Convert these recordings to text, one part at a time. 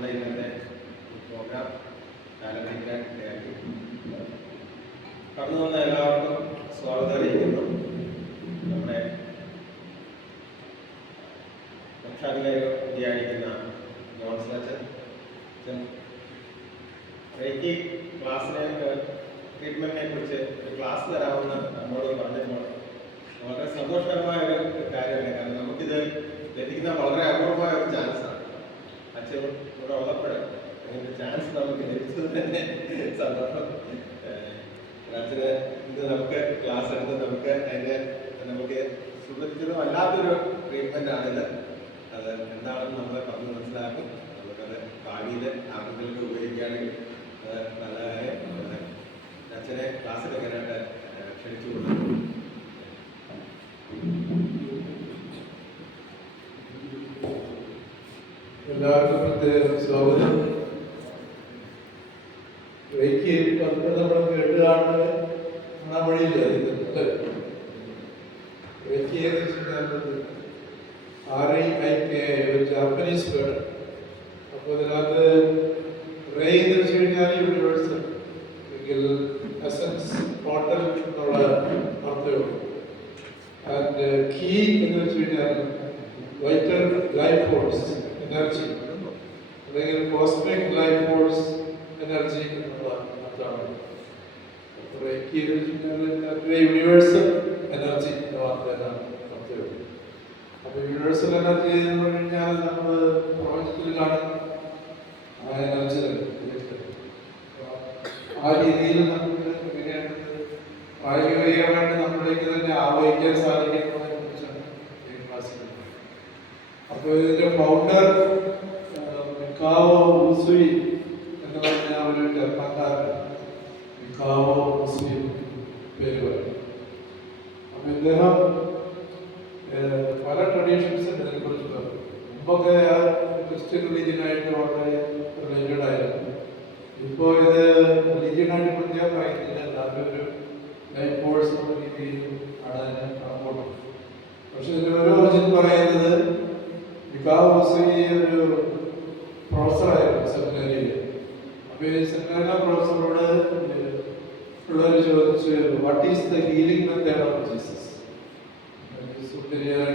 നമ്മുടെ ഇന്നത്തെ പ്രോഗ്രാം ആരംഭിക്കാൻ ഇടയാക്കി. കടന്നു വന്ന എല്ലാവർക്കും സ്വാഗതം അറിയിക്കുന്നു. നമ്മുടെ രക്ഷാധികാരി കൂടിയായിരിക്കുന്ന ജോൺസൺ അച്ഛൻ റേക്കി ക്ലാസ്സിനെ ട്രീറ്റ്മെന്റിനെ കുറിച്ച് ഒരു ക്ലാസ് തരാമെന്ന് നമ്മോട് പറഞ്ഞപ്പോൾ വളരെ സന്തോഷകരമായ ഒരു കാര്യമാണ്. കാരണം നമുക്കിത് ലഭിക്കുന്ന വളരെ അപൂർവമായ ഒരു ചാൻസാണ്. അച്ഛൻ ഇവിടെ ഉള്ളപ്പോൾ അങ്ങനെ ചാൻസ് നമുക്ക് ലഭിച്ചത് തന്നെ സന്തോഷം. അച്ഛന് ഇത് നമുക്ക് ക്ലാസ് എടുത്ത് നമുക്ക് സുപരിചിതം അല്ലാത്തൊരു ട്രീറ്റ്മെന്റ് ആണിത്. അത് എന്താണെന്ന് നമ്മൾ പറഞ്ഞ് മനസ്സിലാക്കും. നമുക്കത് ഭാവിയിൽ ആർക്കെങ്കിലും ഉപയോഗിക്കുകയാണെങ്കിൽ അത് നല്ല കാര്യം. അച്ഛനെ ക്ലാസ്സിൽ എങ്ങനെയായിട്ട് ക്ഷണിച്ചു കൊടുക്കും. എല്ലാവർക്കും പ്രത്യേകം സ്വാഗതം. റേക്കി നമ്മൾ കേട്ട് കാണുന്നത് ആ വഴിയില്ല. റേക്കി REIK ഒരു ജാപ്പനീസ് വേർഡ്. അപ്പോൾ അതിനകത്ത് റേ എന്ന് വെച്ച് കഴിഞ്ഞാൽ യൂണിവേഴ്സൽ അല്ലെങ്കിൽ എസൻസ് ടോട്ടൽ എന്നുള്ള അർത്ഥമുള്ളൂ. ആൻഡ് കീ എന്ന് വെച്ച് കഴിഞ്ഞാൽ വൈറ്റൽ ലൈഫ് ഫോഴ്സ് എനർജി അല്ലെങ്കിൽ കോസ്മിക് ലൈഫ് ഫോഴ്സ് എനർജി എന്നുള്ള അർത്ഥമാണ്. യൂണിവേഴ്സൽ എനർജി എന്ന വാർത്തയാണ് അർത്ഥമുള്ളൂ. അപ്പോൾ യൂണിവേഴ്സൽ എനർജി എന്ന് പറഞ്ഞു കഴിഞ്ഞാൽ നമ്മൾ പ്രപഞ്ചത്തിൽ കാണുന്ന ആ എനർജി ആ രീതിയിൽ നമുക്ക് എങ്ങനെയാണ് പ്രായോഗികമായിട്ട് നമ്മളിലേക്ക് തന്നെ ആവഹിക്കാൻ സാധിക്കുന്നതിനെ കുറിച്ചാണ് ഈ ക്ലാസ്സിൽ. അപ്പോൾ ഇതിന്റെ ഫൗണ്ടർ മിക്കാവോ ഉസുയി എന്ന് പറഞ്ഞ ഒരു ജർമ്മൻകാരൻ, മിക്കാവോ ഉസുയി പേര് പറയും. അപ്പൊ ഇദ്ദേഹം പല ട്രഡീഷൻസ് ഇതിനെക്കുറിച്ച് പറഞ്ഞു. മുമ്പൊക്കെ ക്രിസ്ത്യൻ റിലീജിയനായിട്ട് വളരെ റിലേറ്റഡ് ആയിരുന്നു. ഇപ്പോൾ ഇത് റിലീജിയനായിട്ട് പ്രത്യേകം പറയുന്നില്ല, നല്ലൊരു ലൈഫ് ഫോഴ്സ് എന്ന രീതിയിൽ ആണ് അതിനെ കണക്കൂട്ടുന്നത്. പക്ഷെ ഇതിന്റെ ഒരു ഒറിജിൻ പറയുന്നത് ഒരു പ്രൊഫസറായിരുന്നു സെമിനാരിയിൽ. അപ്പൊ ഈ സെമിനാരിലെ പ്രൊഫസറോട് പിള്ളേർ ചോദിച്ച് what is the healing method of Jesus,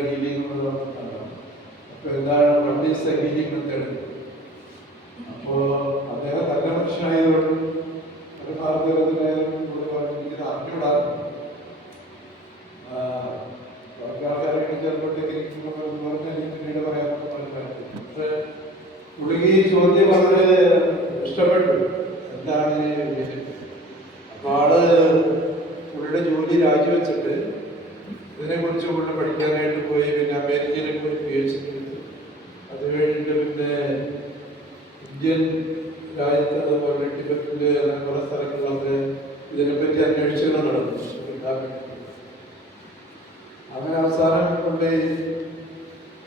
healing എന്നുള്ളതാണ്. അപ്പൊ എന്താണ് what is the healing method? അപ്പോ അദ്ദേഹം നല്ല മനുഷ്യനായതുകൊണ്ട് ഒരു ഭാഗത്തിനായാലും പറഞ്ഞിരിക്കുന്നത് അറിഞ്ഞൂടാണ്. ആൾക്കാരെ ചിലപ്പോഴത്തേക്ക് പിന്നീട് പറയാൻ മനസ്സിലാക്കി. പക്ഷെ പുള്ളിക്ക് ഈ ചോദ്യം വളരെ ഇഷ്ടപ്പെട്ടു. എന്താണ് അപ്പൊ ആള് പുള്ളിയുടെ ജോലി രാജിവെച്ചിട്ട് ഇതിനെ കുറിച്ച് പുള്ളി പഠിക്കാനായിട്ട് പോയി. പിന്നെ അമേരിക്കയിൽ പോയി PhD എടുത്തു. അത് കഴിഞ്ഞിട്ട് പിന്നെ ഇന്ത്യൻ രാജ്യത്ത് അതുപോലെ ടിബറ്റില് അങ്ങനെ കുറെ സ്ഥലങ്ങളിലൊക്കെ ഇതിനെപ്പറ്റി അന്വേഷിച്ചുകൾ നടന്നു. അങ്ങനെ അവസാനം കൊണ്ട്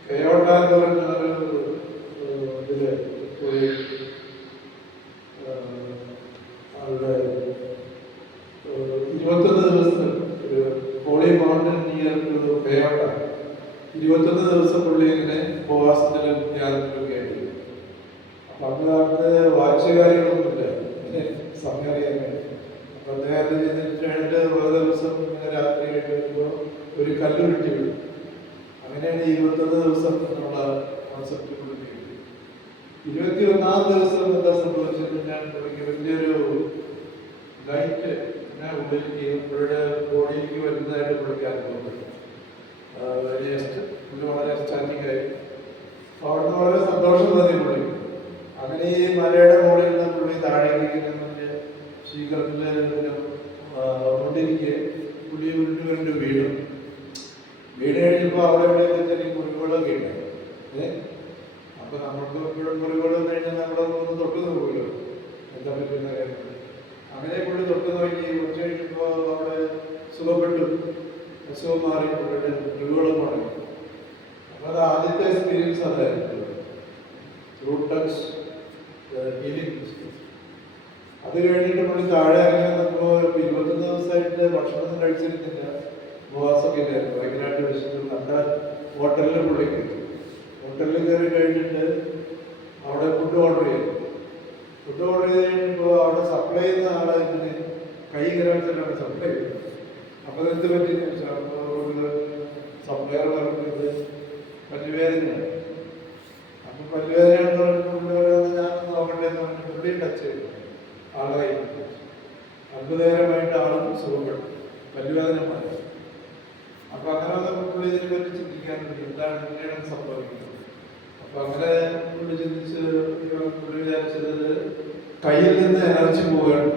കയോട്ട എന്ന് പറഞ്ഞ ഇതില് പോയി അവരുടെ 21 ദിവസം ഒരു ഹോളി മൗണ്ടൻ നിയർ കയോട്ട 21 ദിവസം പുള്ളി ഇങ്ങനെ ഉപവാസത്തിലും ധ്യാനത്തിലൊക്കെ ആയിട്ട്. അപ്പൊ അന്ന് കാലത്ത് വാച്ചുകാരികളൊന്നുമില്ല സമയം അറിയാൻ വേണ്ടി. അപ്പൊ അദ്ദേഹം ചെയ്തിട്ട് ഓരോ ദിവസം ഇങ്ങനെ രാത്രി കഴിഞ്ഞ് വരുമ്പോൾ ഒരു കല്ല് കിട്ടി വിടും. അങ്ങനെയാണ് 21 ദിവസം എന്നുള്ള കോൺസെപ്റ്റ് കൊടുക്കുന്നത്. 21-ാം ദിവസം എന്താ സംഭവിച്ചത്? ഞാൻ പുള്ളിക്ക് വലിയൊരു ലൈറ്റ് ഉള്ളിലേക്ക് പുള്ളിയുടെ ബോഡിയിലേക്ക് വരുന്നതായിട്ട് പുള്ളിക്ക് അനുഭവപ്പെട്ടു. പുള്ളി വളരെ സ്റ്റാറ്റിക് ആയി. അവിടുന്ന് വളരെ സന്തോഷം തോന്നി പുള്ളി. അങ്ങനെ ഈ മലയുടെ മുകളിൽ നിന്ന് പുള്ളി താഴേക്ക് ശീകരത്തില് കൊണ്ടിരിക്കെ പുള്ളി വീണ്ടും വീടും. വീട് കഴിഞ്ഞപ്പോൾ അവിടെ എവിടെ മുറിവുകളൊക്കെ ഉണ്ട്. അപ്പൊ നമ്മൾക്ക് എപ്പോഴും മുറിവുകൾ വന്നു കഴിഞ്ഞാൽ നമ്മളൊന്ന് തൊട്ട് നോക്കുമല്ലോ എന്താ പറ്റുന്ന കാര്യങ്ങൾ. അങ്ങനെ പുള്ളി തൊട്ട് നോക്കി കുറച്ച് കഴിഞ്ഞപ്പോ അവിടെ സുഖപ്പെട്ടു. അസുഖം മാറി പുള്ളിയുടെ മുറിവുകളും മാറി. അപ്പൊ അത് ആദ്യത്തെ എക്സ്പീരിയൻസ് അതായിരുന്നു, ത്രൂ ടച്ച് ഹീലിംഗ്. അത് കഴിഞ്ഞിട്ട് പുള്ളി താഴെ ഇറങ്ങി വന്നപ്പോൾ 21 ദിവസമായിട്ട് ഭക്ഷണം കഴിച്ചിരുന്നില്ല, ഉപവാസമൊക്കെ ഇല്ലായിരുന്നു. ഭയങ്കരമായിട്ട് വിശന്നു. നല്ല ഹോട്ടലിൽ പുള്ളി കയറി. ഹോട്ടലിൽ കയറി കഴിഞ്ഞിട്ട് അവിടെ ഫുഡ് ഓർഡർ ചെയ്തു. ഫുഡ് ഓർഡർ ചെയ്ത് കഴിഞ്ഞപ്പോൾ അവിടെ സപ്ലൈ ചെയ്യുന്ന ആളെ ഇതിന് കൈ കരാച്ചിട്ടാണ് സപ്ലൈ ചെയ്തത്. അപ്പോൾ എന്ത് പറ്റിയെന്ന് വെച്ചാൽ അപ്പോൾ സപ്ലയർ പറഞ്ഞത് പല്ലുവേദനയാണ്. അപ്പം പല്ലുവേദനയാണെന്ന് പറഞ്ഞിട്ട് ഞാൻ നോക്കട്ടെ എന്ന് പറഞ്ഞിട്ട് പുള്ളി ടച്ച് ചെയ്തു ആളായി. അത്ഭുതകരമായിട്ട് ആളും സുഖപ്പെട്ടു, പല്ലുവേദന മാറി. അപ്പം അങ്ങനെ വന്നപ്പോൾ പുള്ളി ഇതിനെ പറ്റി ചിന്തിക്കാനുണ്ട്, എന്താണ് ഇങ്ങനെയാണ് സംഭവിക്കുന്നത്. അപ്പം അങ്ങനെ പുള്ളി ചിന്തിച്ച് പുള്ളി വിചാരിച്ചത് കയ്യിൽ നിന്ന് എനർജി പോവുകയാണ്.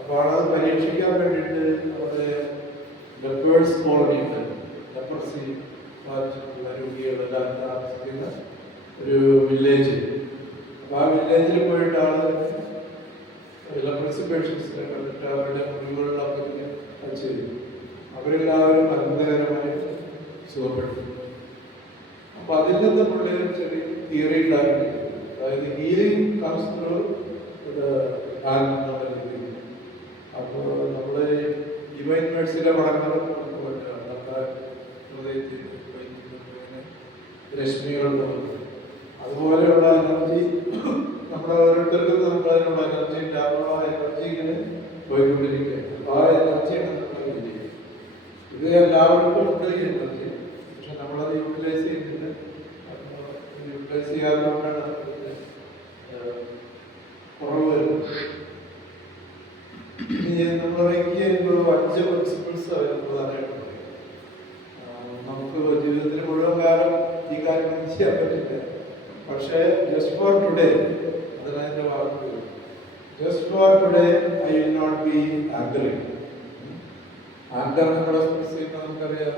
അപ്പോൾ അത് പരീക്ഷിക്കാൻ വേണ്ടിയിട്ട് നമ്മുടെ ലെപ്പേഴ്സ് കോളനി ഉണ്ട്, ലെപ്പർസി ബാധിച്ചിട്ടുള്ള രോഗികളെല്ലാം താമസിക്കുന്ന ഒരു വില്ലേജ്. അപ്പോൾ ആ വില്ലേജിൽ പോയിട്ട് ആള് ലെപ്പർസി പേഷ്യൻസിനെ കണ്ടിട്ട് അവരുടെ മുറിവുകളിലൊക്കെ ടച്ച് ചെയ്തു. അവരെല്ലാവരും അത്ഭുതകരമായി സുഖപ്പെട്ടു. അപ്പൊ അതിൽ നിന്ന് പുള്ളി ചെറിയ തിയറി ഉണ്ടാക്കി, അതായത് ഹീലിംഗ് കംസ് ത്രൂ അപ്പോൾ നമ്മള് ഡിവൈൻ മേഴ്സിയുടെ പഠനങ്ങൾ നമ്മുടെ ഹൃദയത്തിൽ രശ്മികളുണ്ട്. അതുപോലെയുള്ള എനർജി നമ്മുടെ ഓരോരുത്തർക്കും നമുക്ക് അതിനുള്ള എനർജി ഉണ്ടാകുമ്പോൾ ആ എനർജി ഇങ്ങനെ പോയിക്കൊണ്ടിരിക്കുക. ആ എനർജിയാണ് നമ്മൾ വിജയിക്കുക. ഇത് എല്ലാവർക്കും ഉണ്ട് ഈ എനർജി, പക്ഷെ നമ്മളത് യൂട്ടിലൈസ് ചെയ്യുന്നില്ല. യൂട്ടിലൈസ് ചെയ്യാത്തതുകൊണ്ടാണ് കുറവ് വരുന്നത്. നമ്മൾ റേക്കിയുള്ള 5 പ്രിൻസിപ്പിൾസ് പ്രധാനമായിട്ട് പറയും. നമുക്ക് ജീവിതത്തിൽ മുഴുവൻ കാലം ഈ കാര്യങ്ങൾ ചെയ്യാൻ പറ്റില്ല, പക്ഷേ ജസ്റ്റ് ഫോർ ടുഡേ, അതിനതിൻ്റെ വാക്കുകൾ, just for today I will not be anchoring. Anchor നമ്മളെ ചെയ്യുമ്പോൾ നമുക്കറിയാം,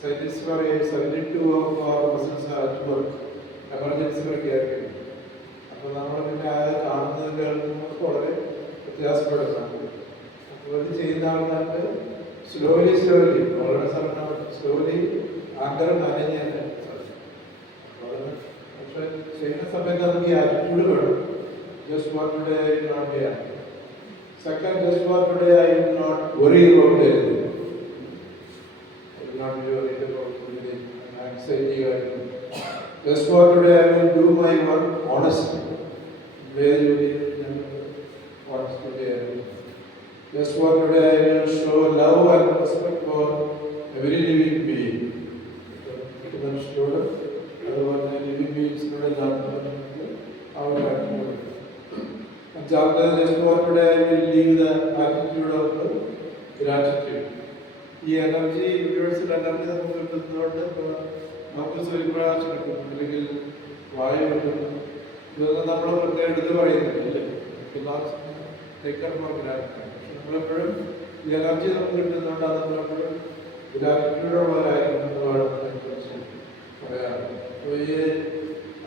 സയൻറ്റിസ്റ്റ് പറയും 72 of our muscles are at work, എമർജൻസികളൊക്കെ ആയിരിക്കും. അപ്പോൾ നമ്മൾ പിന്നെ അത് കാണുന്നത് കേൾക്കുന്നത് വളരെ വ്യത്യാസപ്പെടുന്നുണ്ട്. അപ്പോൾ ഇത് ചെയ്യുന്ന ആൾക്കാർക്ക് സ്ലോലി വളരെ സ്ലോലി ആങ്കർ മാനേജ് ചെയ്യാൻ സാധിക്കും. പക്ഷെ ചെയ്യുന്ന സമയത്ത് നമുക്ക് ഈ ആറ്റിറ്റ്യൂഡ് വേണം. Just for today I will not be anchor. Second, just for today I will not worry about anything. I will not be worried about anything. Anxiety or anything. Just for today I will do my work honestly. Very honestly. Just for today I will show love and respect for every living being. അതുപോലെ living ബീയിങ്സിനോട് അഞ്ചാമത്തെ, just for today I will leave the attitude of gratitude. ഈ energy, universal energy നമുക്ക് കിട്ടുന്നതുകൊണ്ട് നമുക്ക് സൂര്യപ്രകാശം കിട്ടും, അല്ലെങ്കിൽ വായു കിട്ടുന്നു. ഇതൊന്നും നമ്മൾ പ്രത്യേകം എടുത്ത് പറയുന്നില്ല. നമ്മളെപ്പോഴും ഈ എനർജി നമുക്ക് കിട്ടുന്നതുകൊണ്ട് അത് നമ്മളെപ്പോഴും ഗ്രാറ്റിറ്റ്യൂഡുള്ളവരായിരിക്കും പറയാറുണ്ട്. അപ്പോൾ ഈ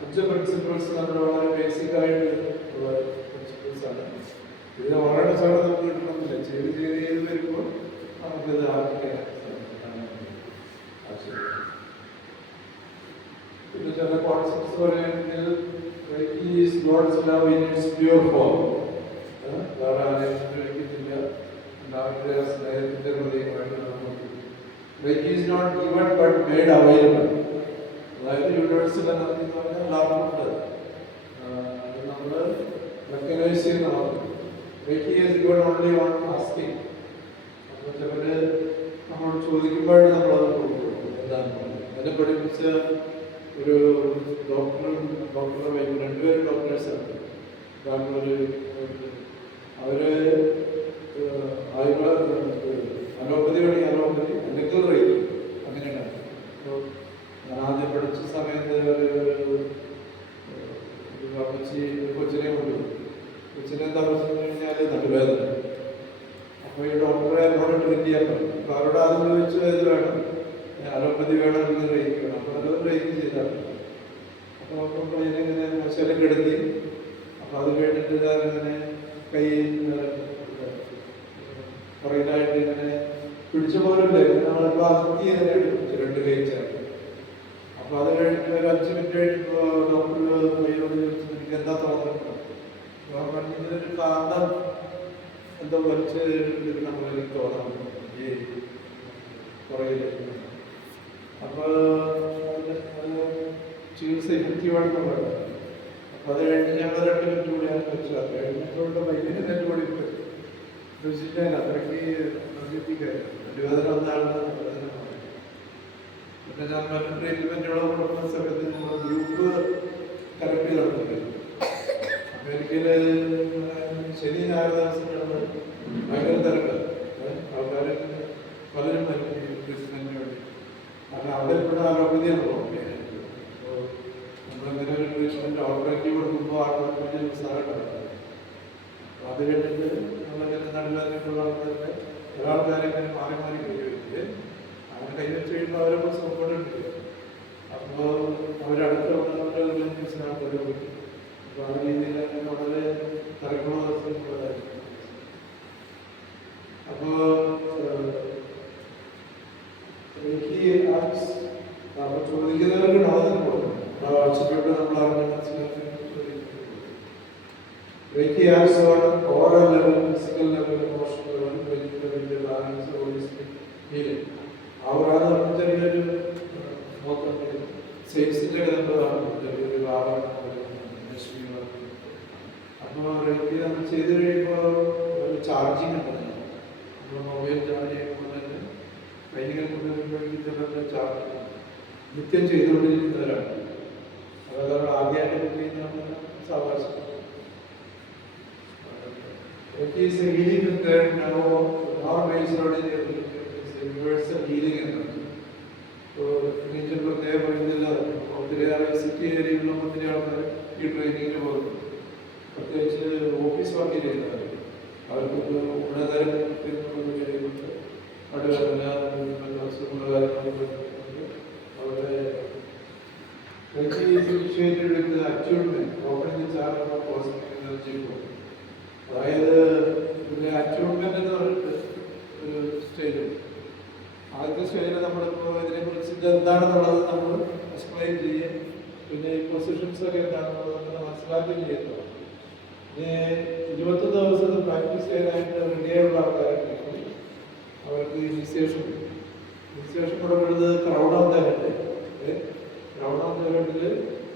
5 പ്രിൻസിപ്പിൾസ് നമ്മൾ വളരെ ബേസിക് ആയിട്ട് ഉള്ള പ്രിൻസിപ്പിൾസ് ആണ്. ഇത് വളരെ സാധനം നമുക്ക് കിട്ടണമെന്നില്ല, ചെയ്ത് വരുമ്പോൾ നമുക്കിത് ആർജിക്കാൻ പിന്നെ ചില കോൺസെപ്റ്റ്സ് പറയുകയാണെങ്കിൽ God's love in its pure form. വേറെ ആരെയും ഉപയോഗിക്കുന്നില്ല, എല്ലാവരുടെ സ്നേഹത്തിന്റെ ഹൃദയമായിട്ട് നമുക്ക് reiki is not given but made available. അതായത് യൂണിവേഴ്സൽ എനർജി എന്ന് പറഞ്ഞാൽ എല്ലാവർക്കും ഉണ്ട്, നമ്മൾ റെക്കഗ്നൈസ് ചെയ്യുന്ന മാത്രം. Reiki is given only on asking. അപ്പോൾ ചിലര് നമ്മൾ ചോദിക്കുമ്പോഴാണ് നമ്മളത് കൊടുക്കുന്നത്. എന്താണ് എന്നെ പഠിപ്പിച്ച ഒരു ഡോക്ടറും വൈകും, 2 പേരും ഡോക്ടേഴ്സാണ്. അവര് അലോപ്പതി വേണമെങ്കിൽ അലോപ്പതി, അല്ലെങ്കിൽ റേക്കും, അങ്ങനെയാണ്. ഞാൻ ആദ്യം പഠിച്ച സമയത്ത് അമ്മച്ചി കൊച്ചിനെ കൊണ്ടുപോയി. കൊച്ചിനെ താമസിച്ചു കഴിഞ്ഞാൽ നടുവേദന. അപ്പോൾ ഈ ഡോക്ടറെ എന്നോട് ട്രീറ്റ് ചെയ്യാൻ പറയും. അപ്പോൾ അവരോട് ആദ്യം ചോദിച്ചു ഏത് വേണം, അലോപ്പതി വേണം അല്ലെങ്കിൽ റേക്ക് വേണം. അപ്പോൾ അത് റേക്ക് ചെയ്താൽ അപ്പോൾ ഇതിങ്ങനെ മോശം കെടുത്തി. അപ്പോൾ അത് കഴിഞ്ഞിട്ട് ഞാനിങ്ങനെ കൈ പുറകിലായിട്ട് ഇങ്ങനെ പിടിച്ച പോലുമില്ല, നമ്മളിപ്പോൾ അതി തന്നെ എടുത്തു 2 കൈ ചേർത്ത്. അപ്പോൾ അത് കഴിഞ്ഞിട്ട് ഒരു 5 മിനിറ്റ് കഴിഞ്ഞപ്പോൾ ഡോക്ടർ കൈയോട് ചോദിച്ചു എനിക്ക് എന്താ തോന്നുന്നത്. പറഞ്ഞൊരു കാന്തം എന്തോ വലിച്ച് നമ്മളെനിക്ക് തോന്നാം ഈ പുറകിലേക്ക്. അപ്പോൾ ചികിത്സ എഫക്റ്റീവാണെന്ന് പറയുന്നത്. അപ്പോൾ അത് കഴിഞ്ഞ് ഞങ്ങൾ 2 മിനിറ്റ് കൂടിയാണ് വെച്ചത്. അത് കഴിഞ്ഞിട്ടുള്ള വൈകിട്ട് 2 കൂടി രുചിക്കാൻ അത്രയ്ക്ക് നിർമ്മിപ്പിക്കായിരുന്നു. വേദന വന്നാണെന്ന് വേദന പറയും. പിന്നെ ഞാൻ മറ്റു ട്രീറ്റ്മെൻറ്റുകളെ കൊടുക്കുന്ന സമയത്ത് നമ്മൾ ഗ്രൂപ്പ് തെറപ്പി നടത്തുകയാണ്. അമേരിക്കയിൽ ശനി ഞായർ ദിവസങ്ങളിൽ ഭയങ്കര തിരക്ക്. ആൾക്കാർ പലരും ട്രീറ്റ്മെൻറ്റിന് വേണ്ടി. കാരണം അവിടെ ഇവിടെ അലോപ്പതിയാണ് പോകുന്നത്. അപ്പോൾ നമ്മളിങ്ങനെ ഒരു ട്രീറ്റ്മെൻറ്റ് ഓപ്പറേറ്റീവ് കൊടുക്കുമ്പോൾ ആൾക്കാർക്ക് വലിയ ഉത്സാഹമുണ്ടാകും. അപ്പോൾ അത് കഴിഞ്ഞിട്ട് നമ്മളിങ്ങനെ നടുവേദനയുള്ള ആൾക്കാരുടെ ഒരാൾക്കാരെ ഇങ്ങനെ മാറി മാറി കൈവച്ചിട്ട് അങ്ങനെ കൈവച്ച് കഴിയുമ്പോൾ അവരൊക്കെ സപ്പോർട്ട് ഉണ്ട്. അപ്പോൾ അവരടുത്ത് വന്നവരുടെ മനസ്സിലാക്കി പറ്റും. അപ്പോൾ ആ രീതിയിൽ വളരെ തിരക്കുള്ള ദിവസങ്ങളുള്ളതായിരിക്കും. അപ്പോൾ എനിക്ക് ചോദിക്കുന്നവർക്ക് ആവശ്യപ്പെട്ട് നമ്മൾ അറിഞ്ഞ മനസ്സിലാക്കി Reiki acts on oral level, physical level, emotional level, medical level, balance, holistic healing. അവരാണ് നമ്മൾ ചെറിയൊരു നോക്കുന്നത്. സെയിൽസിൻ്റെ കിടന്നതാണ് ചെറിയൊരു ആഭരണം. അപ്പോൾ റേക്കി നമ്മൾ ചെയ്ത് കഴിയുമ്പോൾ ഒരു ചാർജിങ് ഉണ്ടല്ലോ. നമ്മൾ മൊബൈൽ ചാർജ് ചെയ്യുമ്പോൾ തന്നെ കൈകൾ ചിലരുടെ ചാർജ് നിത്യം ചെയ്തുകൊണ്ടിരിക്കുന്നവരാണ്. അപ്പോൾ നമ്മൾ ആദ്യമായിട്ട് ചെയ്യുന്ന സാവകാശം. It is a healing method now based on universal healing energy. So, nature പ്രത്യേക പറയുന്നില്ല. ഒത്തിരി സിറ്റി ഏരിയയിലുള്ള ഒത്തിരി ആൾക്കാർ ഈ ട്രെയിനിങ്ങിന് പോകുന്നു. പ്രത്യേകിച്ച് ഓഫീസ് വർക്ക് ചെയ്യുന്നവർ അവർക്ക് ഗുണകരം കഴിയുന്നുണ്ട്. അടുവേദന അസുഖമുള്ള കാര്യങ്ങളൊക്കെ അവരുടെ achievement opening charge positive energy പോകും. അതായത് ഇതിൻ്റെ അച്ചീവ്മെന്റ് എന്ന് പറഞ്ഞിട്ട് ഒരു സ്റ്റേജ്. ആദ്യത്തെ സ്റ്റേജിൽ നമ്മളിപ്പോൾ ഇതിനെക്കുറിച്ച് എന്താണെന്നുള്ളത് നമ്മൾ എക്സ്പ്ലെയിൻ ചെയ്യും. പിന്നെ ഈ പൊസിഷൻസ് ഒക്കെ എന്താണെന്നുള്ളത് നമ്മൾ മനസ്സിലാക്കുകയും ചെയ്യുന്നത്. ഇനി 21 ദിവസത്തെ പ്രാക്ടീസ് ചെയ്യാനായിട്ട് റെഡിയായുള്ള ആൾക്കാരുണ്ടെങ്കിൽ അവർക്ക് ഇനിഷ്യേഷൻ കൊടുക്കുന്നത് crowd of the head. Crowd of the ഹെഡിൽ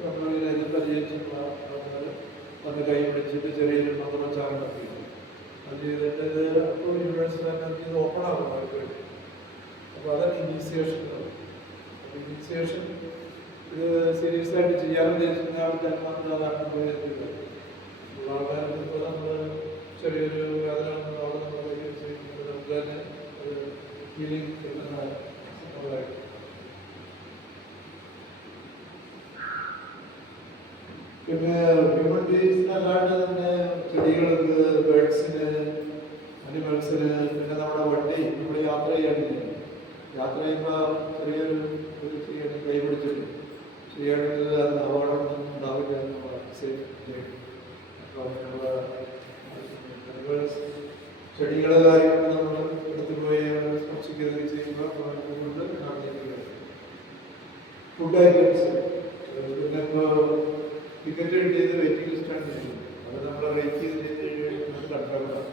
നമ്മൾ ഇതിനെ പരിചയിച്ചിട്ടുള്ള ആൾക്കാർ വന്ന് കൈ പിടിച്ചിട്ട് ചെറിയൊരു മന്ത്രോച്ചാരണം നടത്തിയിരുന്നു. അത് ചെയ്തിട്ട് അപ്പോൾ യൂണിവേഴ്സിറ്റി എനർജി ഓപ്പൺ ആകും അവർക്ക് വേണ്ടി. അപ്പോൾ അതാണ് ഇനീഷ്യേഷൻ. ഇനീഷ്യേഷൻ ഇത് സീരിയസ് ആയിട്ട് ചെയ്യാൻ ഉദ്ദേശിക്കുന്ന ആൾക്ക് ജന്മം പോയിട്ടില്ല. ആൾക്കാർക്ക് നമ്മൾ ചെറിയൊരു വേദന നമുക്ക് തന്നെ ഒരു ഹീലിംഗ് കിട്ടുന്ന സംഭവമായിരിക്കും. പിന്നെ ഹ്യൂമൻ ബീങ്സിനല്ലാണ്ട് തന്നെ ചെടികൾക്ക്, ബേഡ്സിന്, അനിമൽസിന്, പിന്നെ നമ്മുടെ വണ്ടി നമ്മൾ യാത്ര ചെയ്യാനില്ല. യാത്ര ചെയ്യുമ്പോൾ ചെറിയൊരു കൈ പിടിച്ചിട്ട് ചെയ്യണമെങ്കിൽ അത് അപകടം ഉണ്ടാവില്ല എന്നുള്ള സേഫ്. അപ്പോൾ നമ്മൾ ചെടികളുടെ കാര്യങ്ങൾ നമ്മൾ എടുത്തു പോയി സ്പർശിക്കുകയൊക്കെ ചെയ്യുമ്പോൾ ഫുഡ് ഐറ്റംസ് പിന്നെ ഇപ്പോൾ ടിക്കറ്റ് കിട്ടിയത് വെയിറ്റിംഗ് ലിസ്റ്റാണ് ചെയ്യുന്നത്. അത് നമ്മൾ വെയിറ്റ് ചെയ്ത് കണ്ടാക്കാം.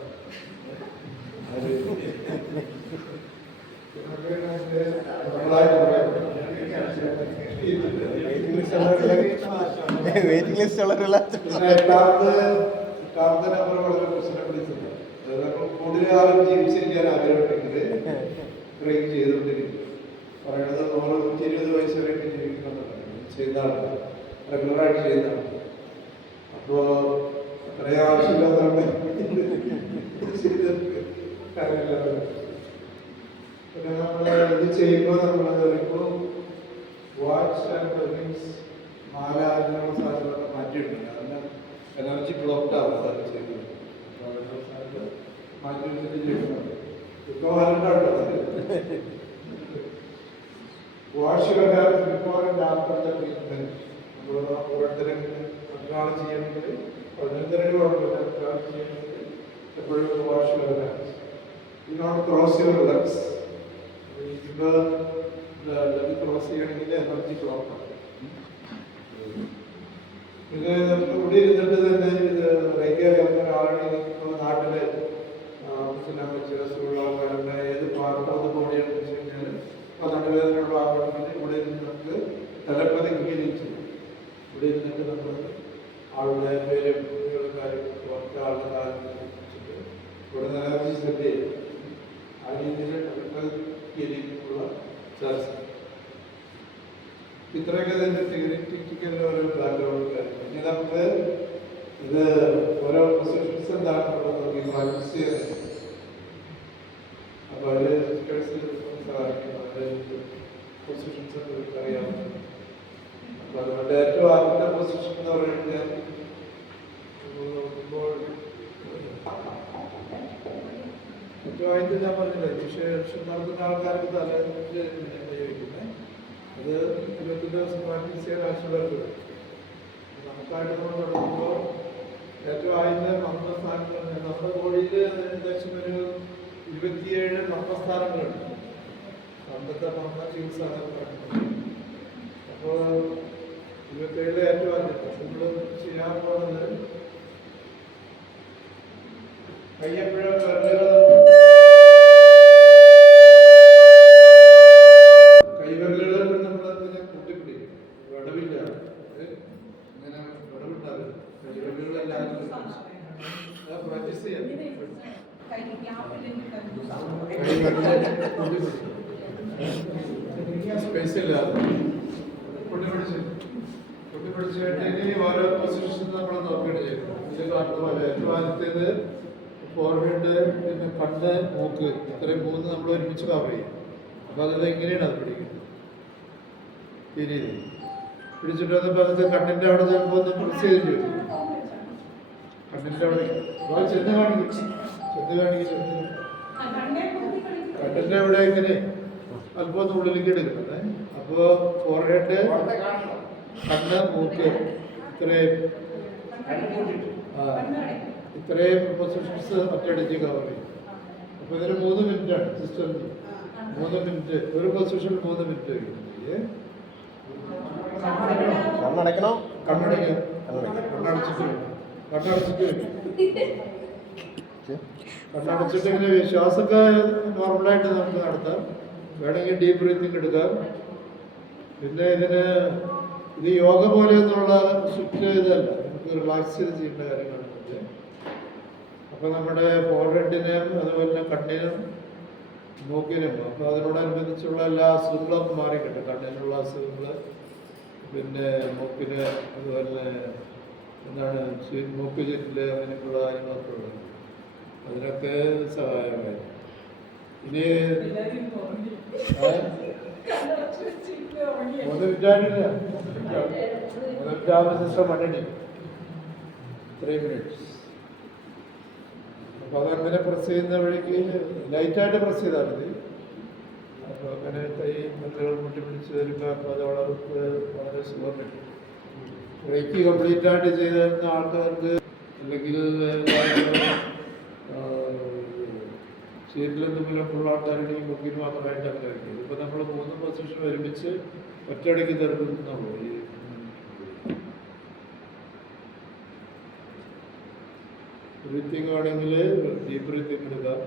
വെയിറ്റിംഗ് ലിസ്റ്റ് ഉള്ള എട്ടാമത്തെ നമ്പർ വളരെ പ്രശ്നം പിടിച്ചത്. കൂടുതൽ കാലം ജീവിച്ചിരിക്കാൻ ആഗ്രഹമുണ്ടെങ്കിൽ ട്രെയിൻ ചെയ്തുകൊണ്ടിരിക്കും. പറയണത് 120 വയസ്സ് വരെയൊക്കെ ജീവിക്കുന്നുണ്ടെങ്കിൽ ചെയ്യുന്നതാണ്, റെഗുലറായിട്ട് ചെയ്യുന്നതാണ്. അപ്പോൾ അത്രയും ആവശ്യമില്ലാത്തതുകൊണ്ട് കാര്യമില്ല. പിന്നെ നമ്മൾ ഇത് ചെയ്യുമ്പോൾ നമ്മൾ ഇപ്പോൾ വാച്ച് ആൻഡ് റിങ്സ് മാല അതിനുള്ള സാധനങ്ങളൊക്കെ മാറ്റിയിട്ടുണ്ട്. അതിന് എനർജി ബ്ലോക്ക്ഡ് ആവും. അതൊക്കെ ചെയ്യുന്നത് മാറ്റി വെച്ചിട്ട് ചെയ്യുന്നുണ്ട്. ഇപ്പോൾ വരണ്ടാട്ടോ wash before and after the treatment. ഓരോരുത്തരും മറ്റൊരാൾ ചെയ്യണമെങ്കിൽ 15 കുഴപ്പമില്ല. മറ്റൊരാൾ ചെയ്യണമെങ്കിൽ എപ്പോഴും വാഷ് ക്രോസ് യുവർ ലെഗ്സ്. ഇപ്പോൾ ക്രോസ് ചെയ്യണമെങ്കിൽ എനർജി ബ്ലോക്ക്. പിന്നെ നമുക്ക് ഇവിടെ ഇരുന്നിട്ട് തന്നെ ഇത് റേക്കി അറിയാവുന്ന ഒരാളാണെങ്കിൽ ഇപ്പോൾ നാട്ടിലെ അസുഖമുള്ള ആൾക്കാരുടെ ഏത് പാർട്ട് ഓഫ് ദ ബോഡിയാണെന്ന് വെച്ച് കഴിഞ്ഞാൽ ഇപ്പോൾ നടുവേദനയുള്ള ആൾക്കാണെങ്കിൽ ഇവിടെ ഇരുന്ന് നമുക്ക് തലപ്പതി ഹീലിംഗ് ചെയ്യും. നമ്മൾ ആളുടെ പേരും കാര്യങ്ങളൊക്കെ വർക്ക് ആളുടെ കാര്യങ്ങൾ വെച്ചിട്ട് ഇവിടെ നിലനിർത്തി സെറ്റ് ചെയ്യും. ആ രീതിയിൽ ഉള്ള ചർച്ച ഇത്രയൊക്കെ തന്നെ തിയറിറ്റിക്കൽ ഒരു ബാക്ക്ഗ്രൗണ്ട് കാര്യങ്ങൾ. ഇനി നമുക്ക് ഇത് ഓരോ പൊസിഷൻസ് എന്താണെന്നുള്ളത് നമുക്ക് പ്രാക്ടീസ് ചെയ്യാൻ. അപ്പോൾ അതിൽ പൊസിഷൻസ് അറിയാവുന്നത്. അപ്പോൾ അതുകൊണ്ട് ഏറ്റവും ആദ്യത്തെ പൊസിഷൻ എന്ന് പറയുന്നത് നോക്കുമ്പോൾ ഏറ്റവും ആദ്യത്തെ ഞാൻ പറഞ്ഞില്ല, വിഷയം നടത്തുന്ന ആൾക്കാർക്ക് തലേന്ന് ചോദിക്കുന്നത് അത് 20 ദിവസം പ്രാക്ടീസ് ചെയ്യാൻ ആവശ്യമുള്ളത്. നമുക്കായിട്ട് നമ്മൾ തുടങ്ങുമ്പോൾ ഏറ്റവും ആദ്യത്തെ മർമ്മസ്ഥാനങ്ങൾ നമ്മുടെ കോഴിയിൽ ഏകദേശം ഒരു 27 മർമ്മസ്ഥാനങ്ങളുണ്ട്. പണ്ടത്തെ മർമ്മ ചികിത്സ. അപ്പോൾ 27 ഏറ്റവും ആദ്യം നമ്മൾ ചെയ്യാൻ പോകുന്നത് കയ്യപ്പുഴ കൈവിരലുകൾ നമ്മളതിനെ കൂട്ടിപ്പിടിക്കും. വിടവില്ല, ഇങ്ങനെ വിടവിട്ടാലും കൈവിരലുകളെല്ലാവരും പ്രാക്ടീസ് ചെയ്യാം. സ്പേസ് ഇല്ലാതെ പൊട്ടിപ്പിടിച്ച് കഴിഞ്ഞാൽ ഓരോ പൊസിഷൻ നമ്മൾ നോക്കുകയാണ് ചെയ്യുന്നത്. ഇതിൽ കാണുന്ന പോലെ ഏറ്റവും ആദ്യത്തേത് ഫോർഹെഡ്, പിന്നെ കണ്ണ്, മൂക്ക്, ഇത്രയും 3 നമ്മൾ ഒരുമിച്ച് കവർ ചെയ്യും. അപ്പോൾ അത് എങ്ങനെയാണ് അത് പിടിക്കുന്നത്? ഈ രീതി പിടിച്ചിട്ട് വന്നപ്പോൾ അതിൻ്റെ കണ്ണിൻ്റെ അവിടെ ചിലപ്പോൾ ഒന്ന് പ്രസ് ചെയ്തിട്ട് വരും. കണ്ണിൻ്റെ അവിടെ ചെന്ന് കാണിക്കും. കണ്ണിൻ്റെ അവിടെ ഇങ്ങനെ അല്പം ഒന്ന് ഉള്ളിലേക്ക് എടുക്കുന്നത്. അപ്പോൾ ഫോർഹെഡ്, കണ്ണ്, മൂക്ക്, ഇത്രയും പൊസിഷൻസ് ഒറ്റയടിച്ച് കവർ ചെയ്യും. അപ്പോൾ ഇതിന് 3 മിനിറ്റാണ് സിസ്റ്ററിന്. 3 മിനിറ്റ് ഒരു പൊസിഷൻ 3 മിനിറ്റ് വയ്ക്കും. കണ്ണടയ്ക്കണോ? കണ്ണടച്ചിട്ട് ഇങ്ങനെ ശ്വാസമൊക്കെ നോർമലായിട്ട് നമുക്ക് നടത്താം. വേണമെങ്കിൽ ഡീപ്പ് ബ്രീത്തിങ് എടുക്കാം. പിന്നെ ഇത് യോഗ പോലെ എന്നുള്ള സ്ട്രിക്റ്റ് ഇതല്ല, നമുക്ക് റിലാക്സ് ചെയ്ത് ചെയ്യേണ്ട കാര്യങ്ങളാണ്. അപ്പോൾ നമ്മുടെ ഫോർഹെഡിനും അതുപോലെ തന്നെ കണ്ണിനും മൂക്കിനും, അപ്പോൾ അതിനോടനുബന്ധിച്ചുള്ള എല്ലാ അസുഖങ്ങളും മാറിക്കിട്ടും. കണ്ണിനുള്ള അസുഖങ്ങൾ, പിന്നെ മൂക്കിന് അതുപോലെ എന്താണ് മൂക്ക് ചുറ്റില് അങ്ങനെയൊക്കെയുള്ള കാര്യങ്ങളൊക്കെ ഉള്ളത്, അതിനൊക്കെ സഹായമായി. ഇനി 3 മിനിറ്റായിട്ടില്ല, 3 മിനിറ്റാകുമ്പോൾ സിസ്റ്റം മണ്ണി 3 മിനിറ്റ്സ്. അപ്പോൾ അതങ്ങനെ പ്രസ് ചെയ്യുന്ന വഴിക്ക് ലൈറ്റായിട്ട് പ്രസ് ചെയ്താൽ മതി. അപ്പോൾ അങ്ങനെ കൈ മുട്ടുകൾ മുട്ടിപ്പിടിച്ച് വരുമ്പോൾ അപ്പോൾ അത് വളരെ സുഖം കിട്ടും. ബ്രേക്ക് കംപ്ലീറ്റ് ആയിട്ട് ചെയ്ത് തരുന്ന ആൾക്കാർക്ക് അല്ലെങ്കിൽ ശരീരത്തിലുള്ള ആൾക്കാരുടെയും മുക്കിന് മാത്രമായിട്ട് അങ്ങനെ വയ്ക്കും. ഇപ്പോൾ നമ്മൾ 3 പൊസിഷൻ ഒരുമിച്ച് ഒറ്റയടിക്ക് തരുന്നുള്ളൂ. ഈ ബ്രീത്തിങ് ആണെങ്കിൽ ഡീപ്പ് ബ്രീത്തിങ് എടുക്കാം.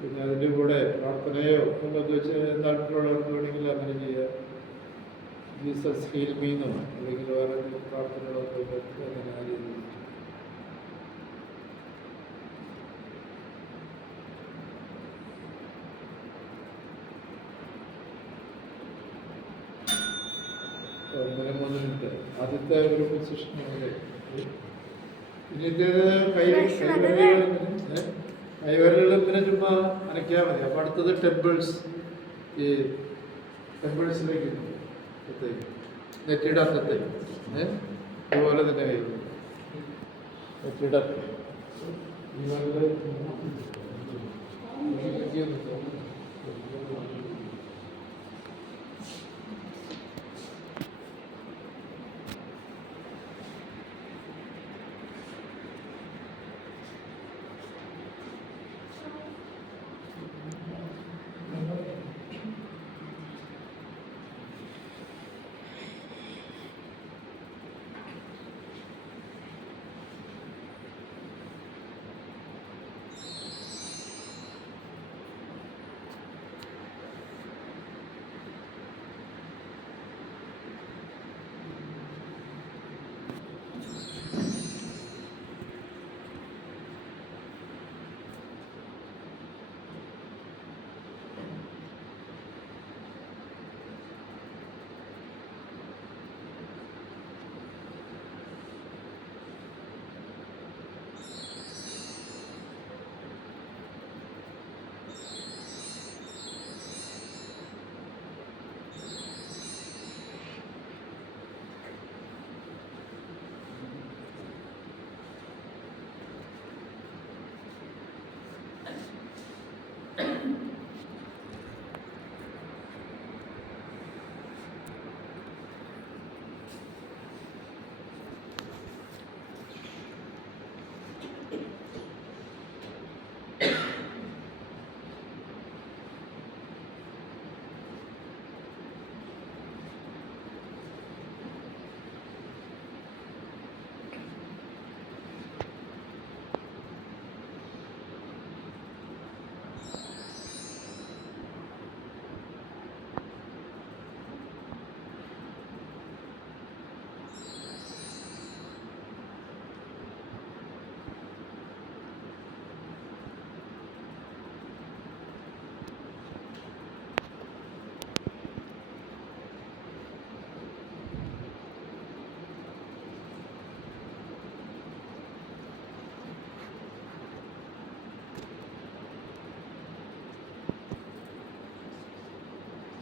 പിന്നെ അതിൻ്റെ കൂടെ പ്രാർത്ഥനയോ എന്നൊക്കെ വെച്ച് താല്പര്യമുള്ളവർക്ക് വേണമെങ്കിൽ അങ്ങനെ ചെയ്യാം. ജീസസ് ഹീൽ മീ എന്നോ അല്ലെങ്കിൽ വേറെ പ്രാർത്ഥനകളൊക്കെ അങ്ങനെ ആ രീതിയിൽ. ഒന്നര 3 മിനിറ്റ് ആദ്യത്തെ ഒരു പൊസിഷൻ. ഇനിത്തേത് കൈവിരലുകൾ പിന്നെ ചുമ്മാ അനയ്ക്കാൽ മതി. അപ്പോൾ അടുത്തത് ടെമ്പിൾസ്. ഈ ടെമ്പിൾസിലേക്ക് നെറ്റിയുടെ അറ്റത്തേക്ക് അതുപോലെ തന്നെ കൈ നെറ്റിയുടെ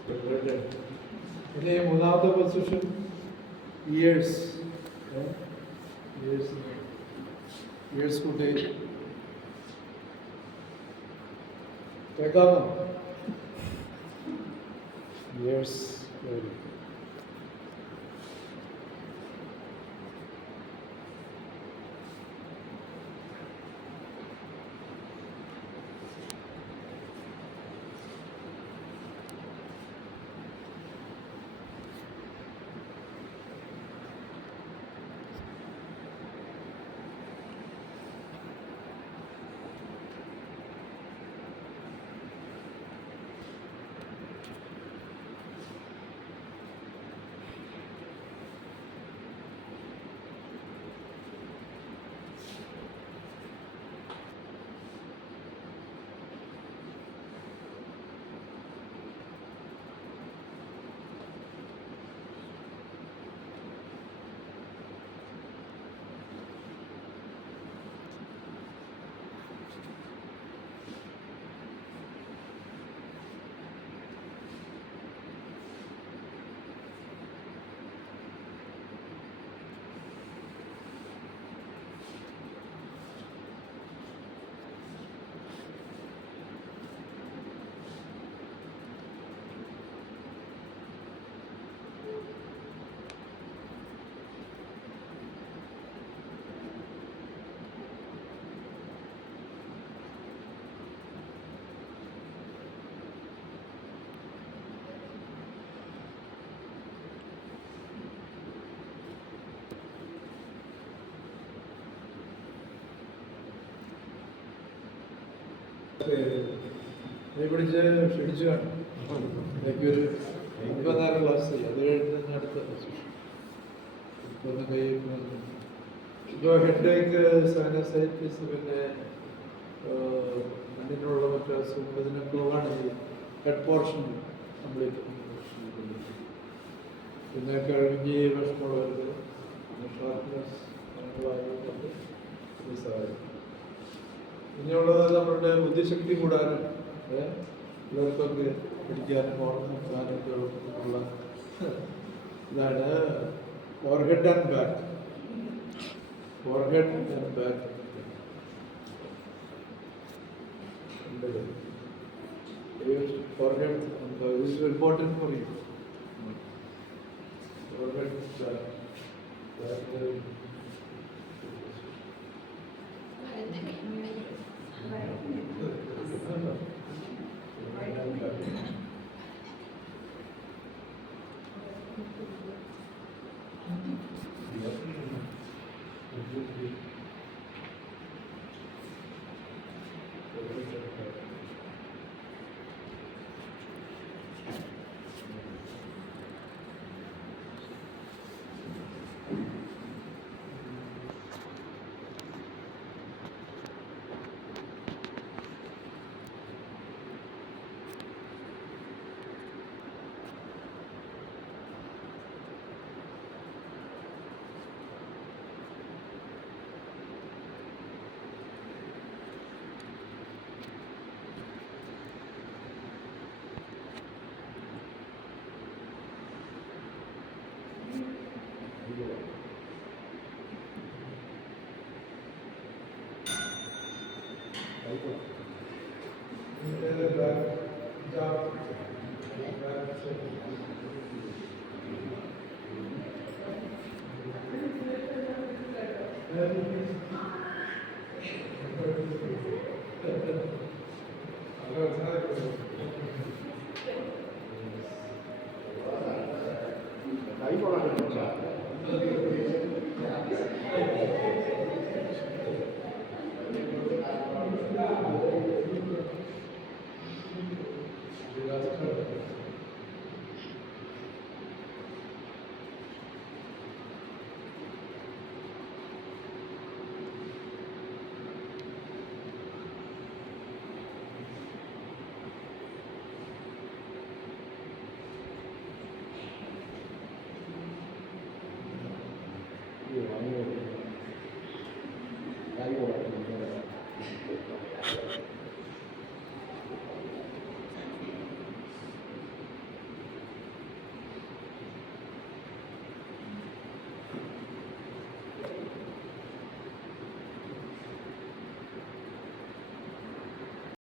പിന്നെ മൂന്നാമത്തെ പൊസിഷൻ ഇയേഴ്സ്. ഇയേഴ്സ് കൂട്ടി കേൾക്കാമോ? ഇയേഴ്സ് പിടിച്ച് ക്ഷണിച്ചു കാണും. എനിക്കൊരു 56 ക്ലാസ് ചെയ്യും. അത് കഴിഞ്ഞ് അടുത്ത ഇപ്പോൾ ഹെഡേക്ക്, സൈനസൈറ്റിസ്, പിന്നെ അതിനുള്ള മറ്റു അസുഖങ്ങൾ, ഇതിനൊക്കെ ആണ് ഈ ഹെഡ് പോർഷൻ കംപ്ലീറ്റ്. പിന്നെ കഴിഞ്ഞ് വിഷമമുള്ളവർക്ക് ഷാർപ്പ്നെസ് സഹായിക്കും. ഇനിയുള്ളത് നമ്മളുടെ ബുദ്ധിശക്തി കൂടാനും പിള്ളേർക്കൊക്കെ പഠിക്കാനും ഓർമ്മ വെക്കാനൊക്കെ ഉള്ള ഇതാണ് forehead and back. Forehead and back forehead is important for you. Forehead back. Ahí por la